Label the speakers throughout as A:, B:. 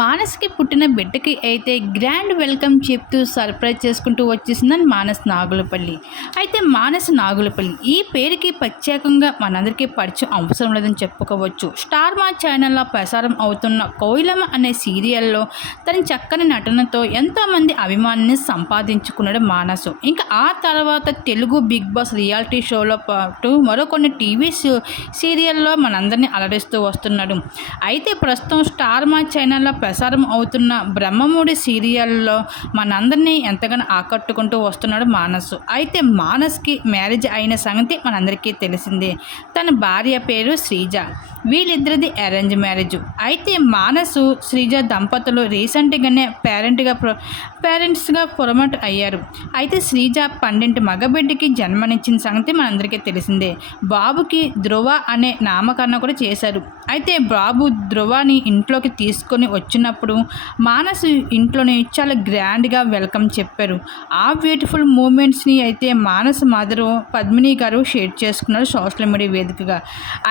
A: మానస్కి పుట్టిన బిడ్డకి అయితే గ్రాండ్ వెల్కమ్ చెప్తూ సర్ప్రైజ్ చేసుకుంటూ వచ్చేసిందని మానస్ నాగులపల్లి. అయితే మానస్ నాగులపల్లి ఈ పేరుకి ప్రత్యేకంగా మనందరికీ పరిచయం అవసరం లేదని చెప్పుకోవచ్చు. స్టార్ మా ఛానల్లో ప్రసారం అవుతున్న కోయిలమ్మ అనే సీరియల్లో తన చక్కని నటనతో ఎంతోమంది అభిమానిని సంపాదించుకున్నాడు మానసు. ఇంకా ఆ తర్వాత తెలుగు బిగ్ బాస్ రియాలిటీ షోలో పాటు మరో కొన్ని టీవీ సీరియల్లో మనందరినీ అలరిస్తూ వస్తున్నాడు. అయితే ప్రస్తుతం స్టార్ మా ఛానల్లో ప్రసారం అవుతున్న బ్రహ్మముడి సీరియల్లో మనందరినీ ఎంతగానో ఆకట్టుకుంటూ వస్తున్నాడు మానస్. అయితే మానస్కి మ్యారేజ్ అయిన సంగతి మనందరికీ తెలిసిందే. తన భార్య పేరు శ్రీజ. వీళ్ళిద్దరిది అరేంజ్ మ్యారేజ్ అయితే మానసు శ్రీజ దంపతులు రీసెంట్గానే పేరెంట్గా ప్రొ పేరెంట్స్గా ప్రొమోట్ అయ్యారు. అయితే శ్రీజ పన్నెండు మగబిడ్డకి జన్మనిచ్చిన సంగతి మనందరికీ తెలిసిందే. బాబుకి ధ్రువ అనే నామకరణ కూడా చేశారు. అయితే బాబు ధ్రువని ఇంట్లోకి తీసుకొని వచ్చినప్పుడు మానసు ఇంట్లోనే చాలా గ్రాండ్గా వెల్కమ్ చెప్పారు. ఆ బ్యూటిఫుల్ మూమెంట్స్ని అయితే మానసు మదరు పద్మిని గారు షేర్ చేసుకున్నారు సోషల్ మీడియా వేదికగా.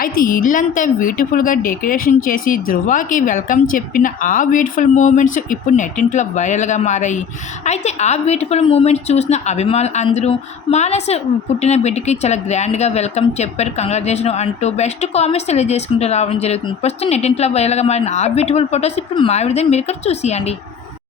A: అయితే ఇల్లంతా బ్యూటిఫుల్గా డెకరేషన్ చేసి ధృవాకి వెల్కమ్ చెప్పిన ఆ బ్యూటిఫుల్ మూమెంట్స్ ఇప్పుడు నెట్టింట్లో వైరల్గా మారాయి. అయితే ఆ బ్యూటిఫుల్ మూమెంట్స్ చూసిన అభిమానులు అందరూ మానస పుట్టిన బిడ్డకి చాలా గ్రాండ్గా వెల్కమ్ చెప్పారు కంగ్రాచులేషన్ అంటూ బెస్ట్ కామెంట్స్ తెలియజేసుకుంటూ రావడం జరుగుతుంది. ప్రస్తుతం నెట్టింట్లో వైరల్గా మారిన ఆ బ్యూటిఫుల్ ఫొటోస్ ఇప్పుడు మా విడుదల మీరు ఇక్కడ చూసియండి.